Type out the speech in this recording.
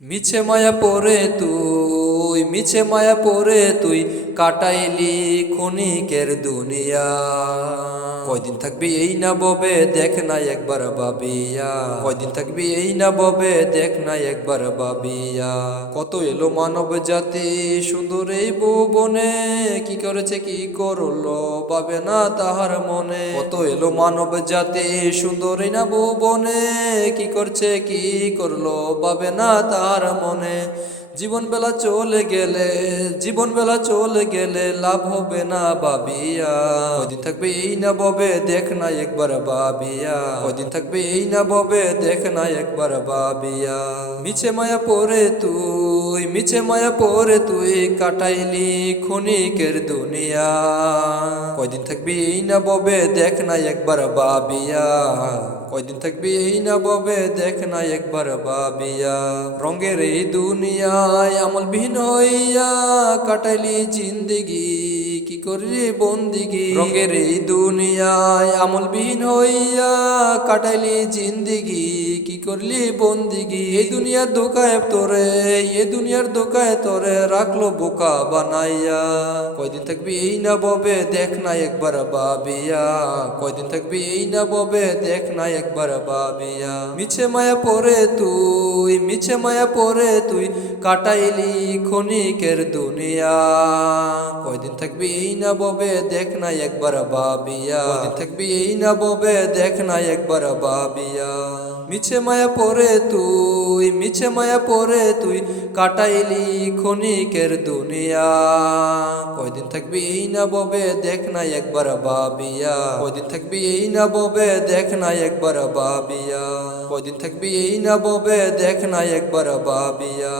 মিছে মায়া পরে তুই, মিছে মায়া পরে তুই কাটাইলি ক্ষণিকের দুনিয়া। কয়দিন থাকবি এই না ববে, দেখ না একবার ভাবিয়া। কয়দিন থাকবি এই না ববে, দেখ না একবার ভাবিয়া। কত এলো মানব জাতি সুন্দর এই ভুবনে, কি করেছে কি করলো ভাবে না তাহার মনে। কত এলো মানব জাতি সুন্দর এই না ভুবনে, কি করছে কি করলো ভাবে না তাহার মনে। জীবন বেলা চলে গেলে, জীবন বেলা চলে গেলে লাভ হবে না ভাবিয়া। কয়দিন থাকবে এই না ববে, দেখ না একবার ভাবিয়া। কয়দিন থাকবে এই না ববে, দেখ না একবার ভাবিয়া। মিছে মায়া পরে তুই, মিছে মায়া পরে তুই কাটাইলি ক্ষণিকের দুনিয়া। কয়দিন থাকবি এই না ববে, দেখ না একবার ভাবিয়া। কয়দিন থাকবি এই না ববে, দেখ না একবার ভাবিয়া। রঙের এই দুনিয়ায় আমলবিহীন হইয়া কাটাইলি জিন্দিগি, কি করলি বন্দিগি। রঙের এই দুনিয়ায় আমলবিহীন হইয়া কাটাইলি জিন্দিগি, কি করলি বন্দিগি। এই দুনিয়ার ধোকায় তোরে, এই দুনিয়ার ধোকায় তোরে রাখলো বোকা বানাইয়া। কয়দিন থাকবি এই না ববে, দেখ না একবার ভাবিয়া। কয়দিন থাকবি এই না ববে, দেখ না একবার ভাবিয়া। মিছে মায়া পরে তুই, মিছে মায়া পরে তুই কাটাইলি ক্ষণিকের দুনিয়া। কয়দিন থাকবি এই না ববে, দেখ না একবার ভাবিয়া। কয়দিন থাকবি এই না ববে, দেখ না একবার ভাবিয়া। মিছে মায়া পরে তুই, মিছে মায়া পরে তুই কাটাইলি ক্ষণিকের দুনিয়া। কয়দিন থাকবি এই না ববে, দেখ না একবার ভাবিয়া। কয়দিন থাকবি এই না ববে, দেখ না একবার ভাবিয়া। কয়দিন থাকবি এই না ববে, দেখ না একবার ভাবিয়া।